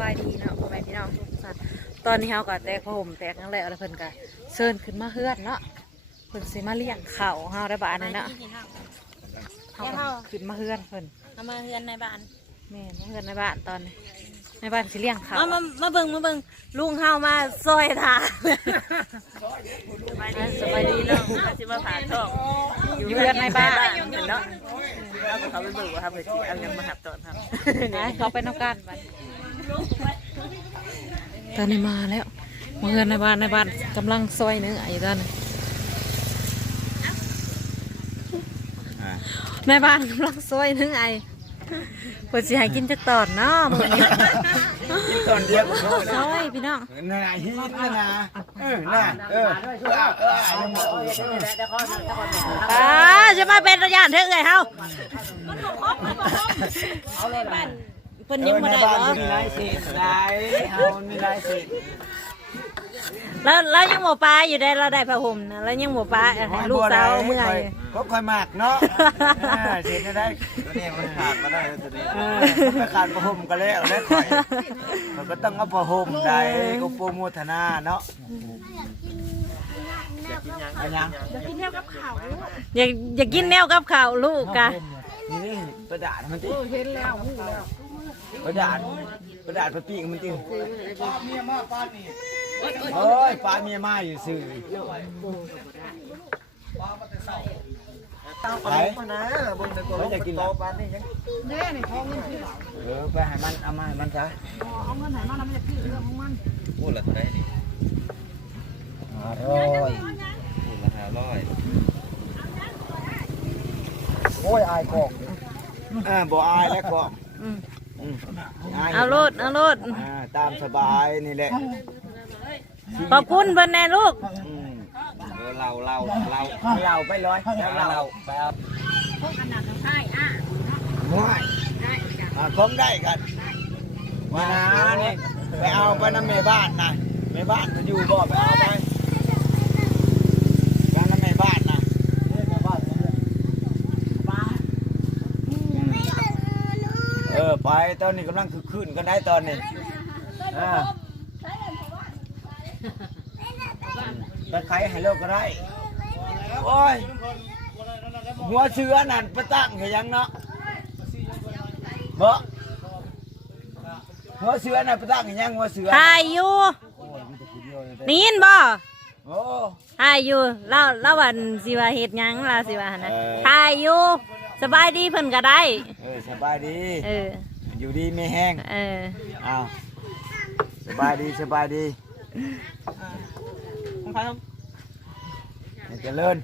บายดีเนาะพ่อแม่พี่น้องทุกท่านตอนนี้เฮาก็แตกผ้าห่มแตกนั่นแหละแล้วเพิ่นก็เชิญขึ้นมาเฮือนเนาะเพิ่นสิมาเลี้ยงข้าวเฮาได้บาดนี้เนาะเฮาก็ขึ้นมาเฮือนเพิ่นเอามาเฮือนในบ้านแม่นมาเฮือนในบ้านตอนนี้ในบ้านสิเลี้ยงข้าวมามามาเบิ่งมาเบิ่งลุงเฮามาซอยทาสบายดีเนาะมาสิมาผ่าท้องอยู่เฮือนในบ้านเห็นเนาะเอาเขาไปเบิ่งว่าครับเพิ่นสิเอายังมาหับตอนทำนะเขาไปนอกกันบัด ตอนนี้มาแล้วมาเฮือนในบ้านในบ้านกำลังซอยเนื้ออยู่ตอนนี้ในบ้านกำลังซอยนึงไอเปิดสิให้กินจักตอนเนาะมื้อนี้กินตอนเดียวก็โทษซอยพี่น้องน่าหินนะนะเออน่ะเออเออเออยังบอกอ่าจะมาเป็นระยะเท่าไงเฮาเพิ่นยังบ่ได้บ้านบ่มีหลายเศษหลายเฮามีหลายเศษแล้วแล้วยังบ่ปลาอยู่ได้เราได้ผ้าห่มนะแล้วยังบ่ปลาให้ลูกสาวเมื่อยก็ค่อยมากเนาะเศษได้ตัวนี้มันขาดมาได้ตัวนี้ไม่ขาดประหมกันแล้วแล้วค่อยมันก็ต้องเอาประหมได้ก็โปรโมทนาเนาะอยากกินยังอยากอยากกินแนวกับข้าวลูกกะนี่นี่ประดาษมันติเห็นแล้ว ประดาษประดาษประปีกมันติโอ้ยปลาเมียมาอยู่ซื่อไปเขาจะกินแล้วเออไปให้มันเอามาให้มันซะพูดละเท่าไหรนี่อร่อยพูดละห้าร้อยโอ้ยอายกอกอ่าบ่อายแล้วกอกอืมอืมย เอาโลดเอาโลดอ่าตามสบายนี่แหละขอบคุณเพิ่นแน่ลูกอืมเออเราเราเราเราไปร้อยแล้วเราเราไปเอาง่ายอ่าคงได้กันมานะนี่ไปเอาไปน้ำแม่บ้านนะแม่บ้านมันอยู่บ่ไปเอาไปไปน้ำแม่บ้านนะเออ ไปตอนนี้กำลังคือขึ้นกันได้ตอนนี้อ่าไปใครให้เลิกก็ได้โอ้ยหัวเสือนั่นไปตั้งให้ยังเนาะบ่หัวเสือนั่นไปตั้งให้ยังหัวเสือถ่ายอยู่โอ้ยมีแต่คนเดียวเลยเด้ได้ยินบ่โอ้ถ่ายอยู่เราเราวันสิว่าเฮ็ดหยังเราสิว่าหั่นนะเออถ่ายอยู่สบายดีเพิ่นก็ได้ เออสบายดี เออ อยู่ดีไม่แห้งเออ อ้าวสบายดีสบายดีให้เจริญ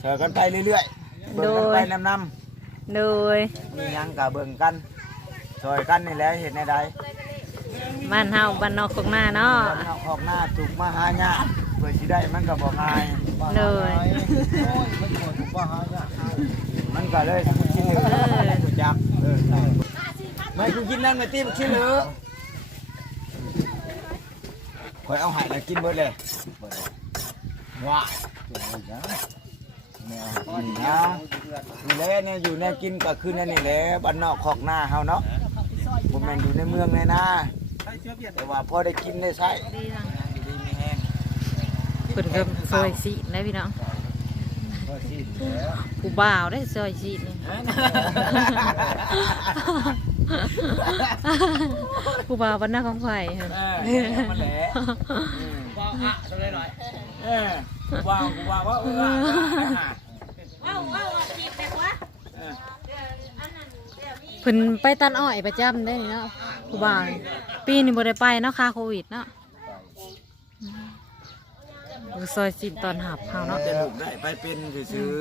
เชิญกันไปเรื่อยๆเบิ่งกันไปนำนโดยำมีหยังกะเบิ่งกันซอยกันนี่แหละเห็นในใดบ้านเฮาบ้านนอกของหน้าเนาะ คนนอกออกหน้าถูกมาหาญาเพื่อสิได้มันก็บ่ง่ายเลย มันก็เลยกูกินเหลือกูจับเออใช่ ไม่กูกินนั่นไม่ตีมันกินเหลือคอยเอาใหายแล้วกินเบิดเลยว้านี่นะนี่แหละเนี่ยอยู่ในกินก็คือนั่นนี่แหละบ้านนอกขอกหน้าเฮาเนาะผมแม่นอยู่ในเมืองในนาแต่ว่าพอได้กินได้ใช้อยู่ดีมีแห้งเพิ่นก็ซอยสีนะพี่น้องผู้บ่าวได้ซอยสีนี่ ผู้บ่าววันหน้าของไผ่เออมันแหละว้าวอะตัวหน่อยเออว้าวว้าวว่าเอออะเพิ่นไปตัดอ้อยประจำได้เนาะผู้บ่าวปีนี้บ่ได้ไปเนาะค่าโควิดเนาะเออซอยสีตอนหับเฮาเนาะจะลูกได้ไปเป็นซื้อ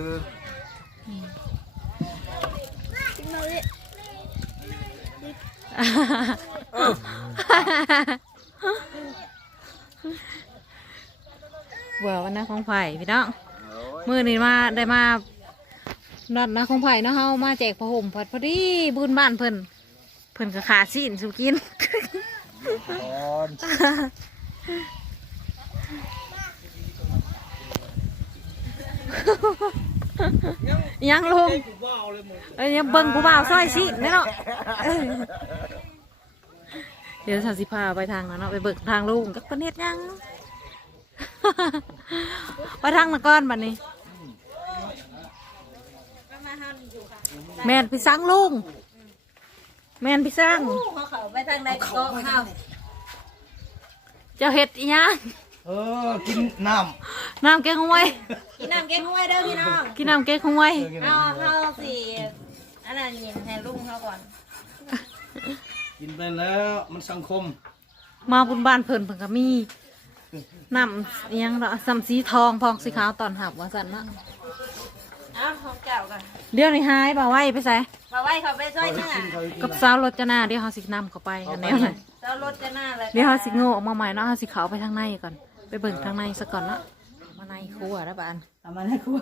เบื่อวันหน้าของไผ่พี่น้องมื้อนี้มาได้มานัดนะของไผ่เนาะเฮามาแจกผ้าห่มผัดพอดีบุญบ้านเพิ่นเพิ่นก็ขาสิ้นสุกินก่อนยังลงเอ้ยยังเบิ่งผู้บ่าวซอยสิแน่เนาะเอ้ย เดี๋ยวสาวสิพาไปทางนั้นเนาะไปเบิกทางลุงกักประเทศยัง ไปทางนก้อนบัดนี้ แมนพี่สังลุงแมนพี่สังเขาเขาไปทางใดก็เข้าเจ้าเห็ดอีหยังเออ กินน้น้ำแกงห้วยกินน้ำแกงห้วยเด้อพี่น้องกินน้ำแกงห้วยเอาเข้าสิอันนั้นยินให้ลุงเขาก่อน กินไปแล้วมันสังคม มาบุญบ้านเพิ่นเพิ่นก็มีน้ำอีหยังเนาะสัมสีทองพองสีขาวตอนหับว่าสันเนาะเอาของเก่ากันเดี๋ยวนี้หายบ่าไว้ไปใส่มาไว้เขาไปซอยเนื้อกับสาวรถจะหน้าเดี๋ยวเขาสินำเข้าไปกันแนวเลยเจ้ารถจะหน้าเลย เดี๋ยวเขาสิโง่ออกมาใหม่เนาะเขาสิเขาไปทางในก่อน ไปเบิ่งทางในซะก่อนเนาะมา ในครัวแล้วบ้านเอามาให้ครัว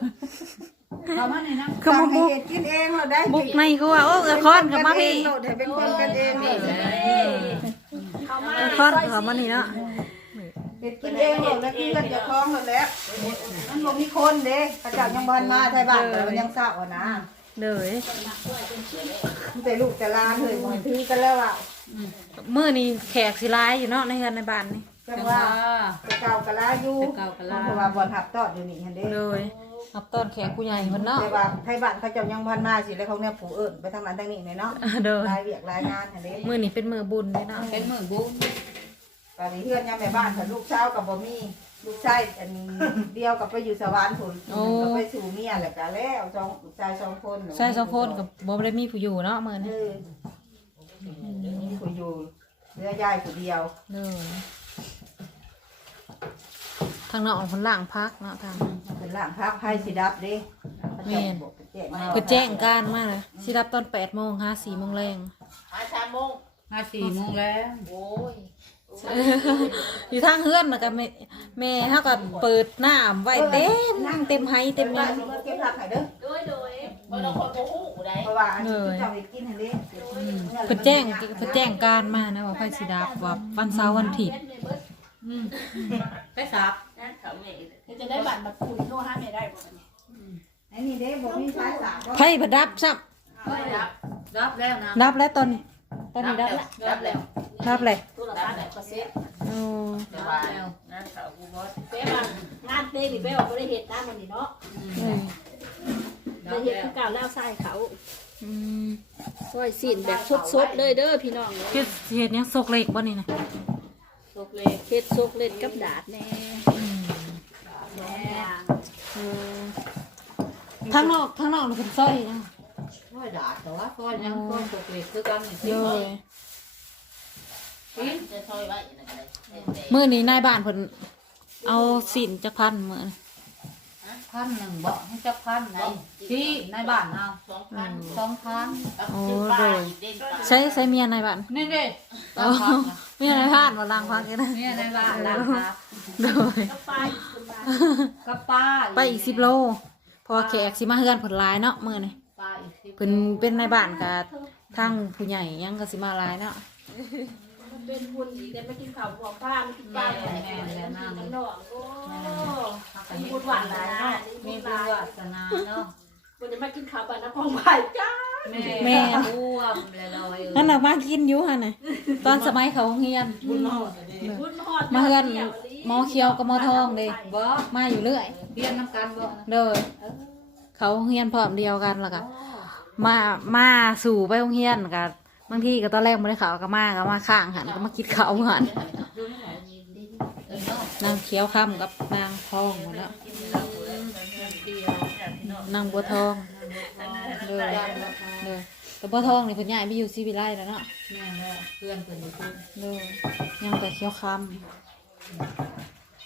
เอามาในน้ำคือมาบุกกินเองเราได้บุกในครัวโอ้เออคอนกับมาพี่เราได้เป็นคนกันเองเราเออคอนกับมานี่เนาะเป็นกินเองเราแล้วกินกันจะคล้องเราแล้วมันบ่มีคนเด้พระเจ้ายังบันมาไทยบ้านแต่มันยังเศร้าอะนะเด้อมันแต่ลูกแต่หลานเลยมันถือกันแล้วอะมื้อนี้แขกสิร้ายอยู่เนาะในเฮือนในบ้านนี่ จังว่าแต่เก่ากะลาอยู่เพราะว่าบ่อนหับตอดอยู่นี่หั่นเด้เด้อรับต้อนแขกผู้ใหญ่เพิ่นเนาะแต่ว่าไทยบ้านเขาเจ้ายังบันมาสิแล้วเขาเนี่ยผู้เอิ้นไปทางนั้นทางนี้แน่เนาะเด้อรายเวียกรายงานหั่นเด้มื้อนี้เป็นมื้อบุญเด้เนาะเป็นหมื่นบุ้งตอนนี้เพื่อนยังแม่บ้านค่ะลูกเช้ากับบ่มีลูกชายอันเดียวกับไปอยู่สวรรค์ผุนก็ไปสู่เมียแหละก็แล้วสองลูกชายสองคนใช่สองคนกับบ่ได้มีผู้อยู่เนาะมื้อเอนี้อมีผู้อยู่เรือยายผู้เดียวเด้อ ทางนอกเพิ่นล้างพักเนาะทาง เป็นร่างพักไพ่สิดับเด้แม่น เพิ่นแจ้งการมาเลยสิรับตอน8โมงหา4โมงแรงมาสามโมงมาสี่โมงแล้วโอ้ยอยู่ทางเฮือนน่ะก็แม่แม่เฮาก็เปิดน้ำไว้เต็มนั่งเต็มไห้เต็มหยัง เก็บผักให้เด้อด้วยด้วยเพราะเราคนโมโหได้เพราะว่าอันนี้เจ้าไปกินหั่นเด้เพิ่นแจ้งเพิ่นแจ้งการมานะว่าไผสิดับว่าวันเสาร์วันอาทิตย์ไปสับ จะได้บัตรแบบคุยโน่ห้าไม่ได้บ่เนี่ยอันนี้เด้บ่มีสายสากบ่ไผบ่ดับซับรับรับแล้วนะดับแล้วตอนนี้ ตอนนี้ดับแล้วรับแล้วดับเลยตัวละสามแปดเปอร์เซ็นต์โอ้รับแล้วนะสาวกูบอสเป๊ะมางานเต้นี่เป๊ะบอกว่าได้เห็ดน้ำมันนี่เนาะเออได้เห็ดคือเก่าแล้วใส่เขาอืมซอยสินแบบสดๆเลยเด้อพี่น้องคือสิเฮ็ดหยังซกเล็กบ่นี่นะซกเลยเห็ดซกเล็ดกับดาดแน่อืมแน่เออ ทางนอกทางนอกน่ะเพิ่นซอยหยังค่อยด่าแต่ว่าค่อยยังค่อยตกเล็กคือกันนี่สิเด้อจะซอยไว้มื้อนี้นายบ้านเพิ่นเอาสินจักพันมื้อนี้พันหนึ่งบ่ให้จักพันไหนที่ในบ้านเอาสองพันสองพันโอ้โดยใช้ใช้เมียนายบ้านนี่เด้โอ้เมียนายบ้านบ่ล้างพักกันนะนี่ในบ้านล่ะครับโดย ก็ไปขึ้นมากับป้าไปอีก10โลเพราะว่าแขกสิมาเฮือนเพิ่นหลายเนาะมื้อนี้ป้าอีกสิบเพิ่นเป็นนายบ้านกับทางผู้ใหญ่ยังก็สิมาหลายเนาะมันเป็นหุ่นอีกแต่ไม่กินข้าวของป้าไม่กินปลาเลยมันนอกโอ้มีบุญหวานหลายนะมีมีบุบุญญวาสนาเนาะวันนี้มากินข้าวบ้านนครไผ่จ้าแม่อ้วมเลยลอยนั่นน่ะมากินอยู่หั่นน่ะตอนสมัยเขาโรงเรียนบุญหอดมาเฮือน หมอเขียวกับหมอทองเด้บ่มาอยู่เรื่อยเรียนน้ำกันบ่เด้อเขาโรงเรียนพร้อมเดียวกันแล้วก็มามาสู่ไปโรงเรียนก็บางทีก็ตอนแรกบ่ได้เขาก็มาก็มาข้างหันก็มากินข้าวหันนางเขียวค่ำกับนางทองหมดแล้วนางบัวทองเด้อเด้อแต่บัวทองนี่เพิ่นย้ายไปอยู่ซีวิไลแล้วเนาะแม่เนาะเพื่อนเพิ่นอยู่พุ่นเด้อยังแต่เขียวค่ำ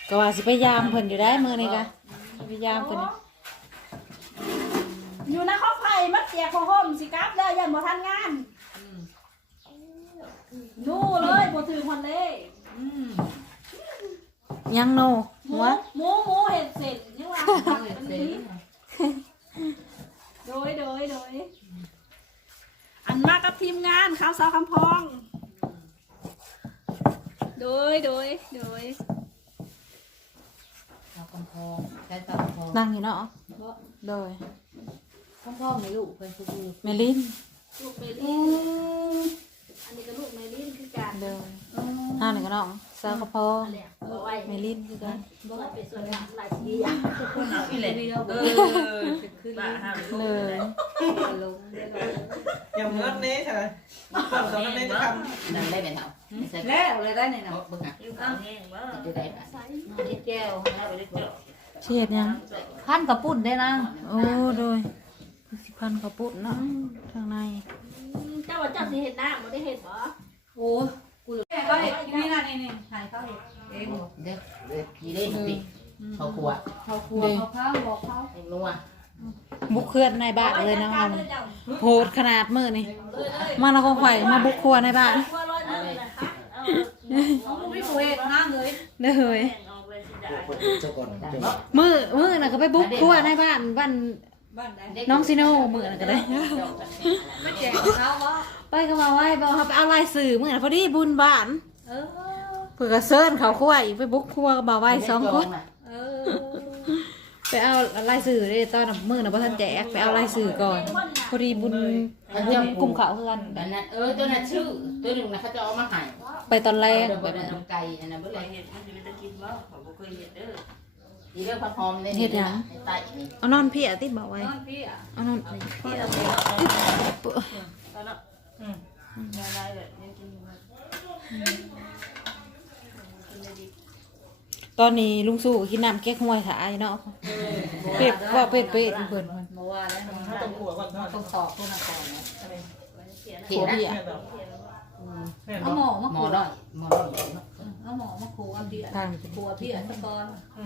ก็ว่าสิไปยามเพิ่นอยู่ได้มื้อนี้กะสิไปยามเพิ่นอยู่นครไผ่มาเสียของห่มสิครับเด้อยันบ่ทันงานนู่เลยบ่ถือคนเลยอืมยังโนหมูหัวหมูหมูเห็ดเสร็จนี่ว่าเอาเฮ็ดเสร็จโดยโดยโดยอันมากับทีมงานข้าวสาวคำพอง โดยโดยโดยเอาคำพองใช้ตาคำพองนั่งอยู่เนาะโดยคำพองนี่ลูกเพิ่นคือเมลินลูกเมลินอันนี้ก็ลูกเมลินคือกันเด้อห้าหนึ่งก็น้องสาวกระเพาะเอาไว้เมลินคือกันบ่ว่าเป็นส่วนหลายสีอย่างนี่แหละเออเลยอย่างเงินนี้ใช่ไหมสองสองนี้จะทนั่นได้เป็นเท่า แล้วเลยได้นี่นะเบิ่งอะอยู่ข้างแห้งบ่ดูได้ปะนี่แก้วนะไปได้เจาะเชียดยังพันกระปุ่นได้นะโอ้โดยสิพันกระปุกเนาะทางในเจ้าว่าเจ้าสิเห็นหน้าบ่ได้เห็นบ่โอ้กูเลยก็เห็นนี่นะนี่นี่ถ่ายเขาเองเด้อกี่ได้ปีเขาขวดเขาครัวเขาข้าวบอกเขาเอ็งนัวบุกเคลื่อนในบ้านเลยนะเอาโหดขนาดมือนี่มาแล้วก็ไข่มาบุกครัวในบ้านว่าร้อยนึงนะคะ เอาเขาไม่คุยห้างเลยเด้อเฮ้ยแบ่ออกไปสิได้เจ้าก่อนมือมือน่ะก็ไปบุกครัวในบ้านบ้านบ้านไหนน้องซิโนมือน่ะก็ได้ ไม่แจกเขาว่าไปก็มาไว้บอกเขาไปเอาลายสื่อมือน่ะพอดีบุญบ้านเออเพื่อกระเซิร์นเขาครัวอีกไปบุกครัวก็บ่าวไว้สองคน เออ ไปเอาลายสื่อเด้ตอนน่ะมือน่ะพ่ท่านแจกไปเอาลายสื่อก่อนพอดีบุญบุญกลุ่มเขาเพื่อนอันนั้นเออตัวนั้นชื่อตัวหนึ่งนะเขาจะเอามาให้ไปตอนแรกแบแบบบนั้นนั้นน้ำไก่อันนั้นเบิ่งเคเลยยเห็นมันสิเป็นตะกินบ่เขาบ่เคยเห็นเด้ออีเรื่องผักหอมนี่ไตนี่เอานอนพี่อะติบอกไว้นอนพี่อะเอานอนที่เอาไปตอนนั้นอืมละลายแบบยังกินอยู่กินได้ดี ตอนนี้ลุงสู้กินน้ำแก้ขโมยถ่ายเนาะเป๊ะว่าเป๊ะเป๊ะเพิ่นเมื่อวานแล้วถ้าต้องหัวก่อนเท่าต้องสอบตัวนักก่อนเขียนนะพี่อะแม่นเอาบ่หมอมาหมขู่อน้อยหมอน้อยเอาหมอมาขู่เอาพี่อะทางขู่พี่อะตะกอนอื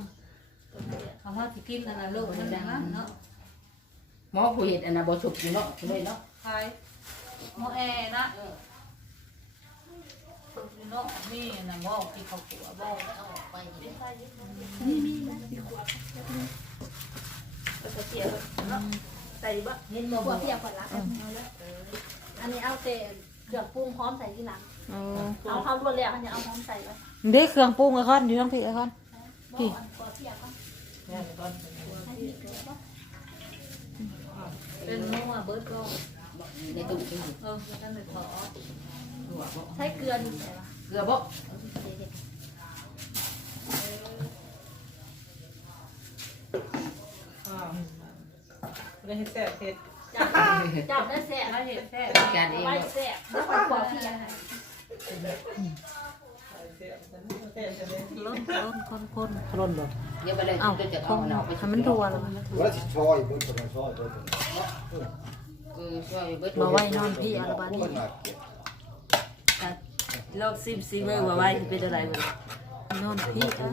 มคำว่าที่กินนั่นน่ะลูกนดังนั้นเนาะหมอผู้เห็ดอันนั้นบ่ฉุกอยู่เนาะเลยเนาะใครหมอแอนะ เนาะนี่น่ะบอกที่เขาขู่บอกเอาออกไปแล้วก็เสียเนาะใส่บ่เห็นบ่บ่เสียก่อนละอันนี้เอาแต่เครื่องปรุงพร้อมใส่ทีหลังเอาเอาเข้ารวดแล้วอันนี้เอาพร้อมใส่ไว้เด็กเครื่องปรุงอะคอนอยู่ทั้งพี่อะคอนบ่อันบ่เสียก่เป็นมั่วเบิร์ดก็ ในตู้นี่เออนั่นเลยขอใช้เกลือนี่ใส่ป่ะเกลือบ่อ้าวได้เห็ดแซ่บเห็ดจับจับได้แสบแล้วเห็นแท้การเองไว้เนาะแสบแล้วก็กว่าพี่ยังไงแซ่บแซ่บแซ่บใช่ไหมล้นล้นคนคนล้นบ่เดี๋ยวไปเลยเอ้าตัวจะคเอางเนาะไปให้มันรัวแล้วว่าสิซอยเบิ่งก็ซอยเบิ่ง เออช่วยเบิดมาไว้นอนพี่อะละบานี้ลอกซิมซีเบิ่งว่าไว้เป็นอะไรบ่นอนพี่อะ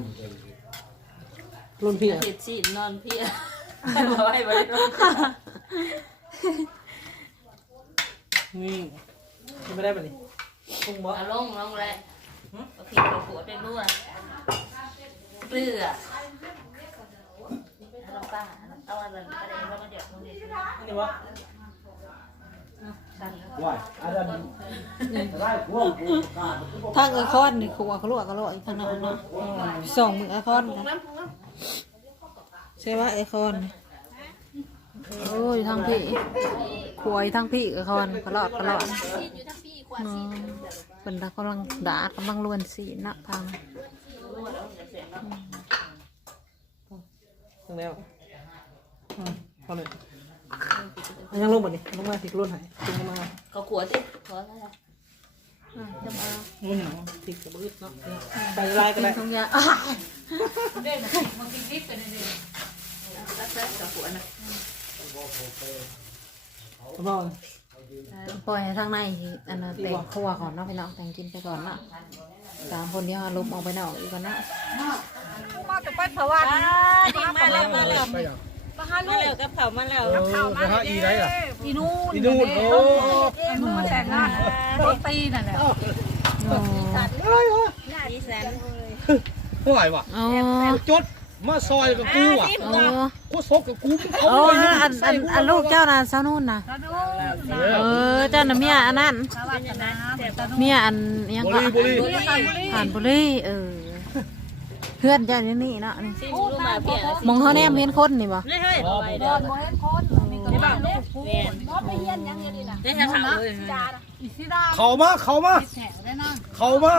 รุ่นพี่อะเฮ็ดสินอนพี่ว่าไว้ได้นอนนี่ไม่ได้ป่ะนี่ปรุงบ่เอาลงลงแล้วโอเคเขาขวดได้รั่วเกลือเอาป้าเอาอะไรไปเดี๋ยเรามาเดี๋ยวลงเดี๋ยวนี่ว่าอันนั้นได้พวกกูกา ทางเอคอนนี่ครัวเขาลวกเขาลวกอีกทางนั้นเนาะสองมือเอคอนนะใช่ว่าเอคอนนี่โอ้ยทางพี่ครัวอยู่ทางพี่เอคอนกระลอดกระลอดอยู่ทั้งพี่กว่าเนาะเป็นตากำลังดาดกำลังลวนสีนะทางถึงแล้วอืมพอเลยอัน ยังลงบ่นี่ลงมาสิรุ่นหายลงมาเขาขวดสิขออะไรจะมารุ่นหนาวติดกับบึ้ดเนาะใส่ลายก็กินได้ทงยาเด่นมันกินนิดกันเลยรักษากับขวดนะพ่อปล่อยให้ทางในสิอันนั้นแต่งครัวก่อนเนาะพี่น้องแต่งกินไปก่อนเนาะสามคนเดียวลุมออกไปนอกอีกก่อนเนาะมาจะไปสวรรค์มาแล้วมาแล้ว มาแล้วกับเขามาแล้วไปหาอีได้ล่ะอีนู่นอีนู่นโอ้อีนู่นมาแต่งงานโดนตีนั่นแหละดีแสนเท่าไหร่วะอ๋อจดมาซอยกับกูอะโอ้กูซกกับกูเขาโอ้อันอันอันลูกเจ้าน่ะสาวนุ่นน่ะเออเจ้าน่ะเมียอันนั้นสวัสดีนะเมียอันยังบุก็รีบุรีผ่านบุรีเออ เพื่อนเจ้านี่นี่เนาะนี่ซิมรู้มาเพียงมองเขาแนมเห็นคนนี่บ่ได้เฮ้ยไปโดเด้อนโมเห็นคนนี่ก็บ้าลูกผู้แม่บ่ไปเฮียนยังไงนี่ล่ะได้ทางเขาเลยจ้าอีสิดาเขามาเขามาแหน่เขามา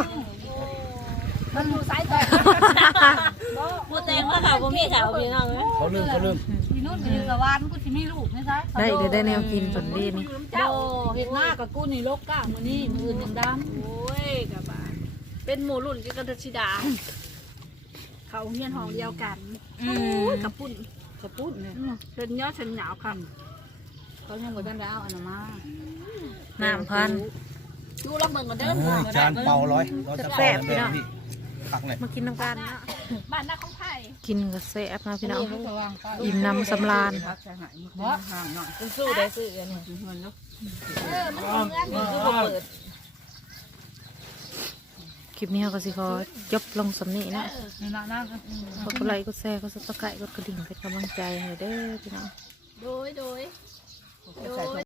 พูดแตงว่าเขาบ่มีเขาพี่น้องเอ้ยเขาลืมเขาลืมพี่นุ่นก็อยู่กับวานกูสิมีลูกไม่ใช่ได้เดี๋ยวได้แนวกินผลดีนี่เจ้าเห็นหน้ากับกูนี่โลกก้ามือนี่มืออื่นยังดำโอ้ยกับบ้าเป็นหมูรุ่นกับกระชิดา เขาเฮียนห้องเดียวกันโอ้ยกับปุ่นกระปุ้นเนี่ยอืมเป็นยอดเป็นหนาวคเขายังบ่ทันได้เอาอันนั้นมาน้ำพันำดูแล้วเบิ่งกันเด้อจานเป่าร้อยเราจะแซ่เป่าบพี่น้องพี่คักเลยมากินน้ำกันนะบ้านหน้าของไผ่กินกับแซ่บนะพี่น้อง อิ่มน้ำสำราญสู้ได้ซื้ออันนี้เออมันเหมือนกัน คือบ่เปิดคลิปนี้เราก็สิขอจบลงสำนี้นะนี่นะนั่งกดไลค์กดแชร์กดซับสไครต์กดกระดิ่งเป็นกำลังใจให้เด้อพี่น้องโดยโดยโดย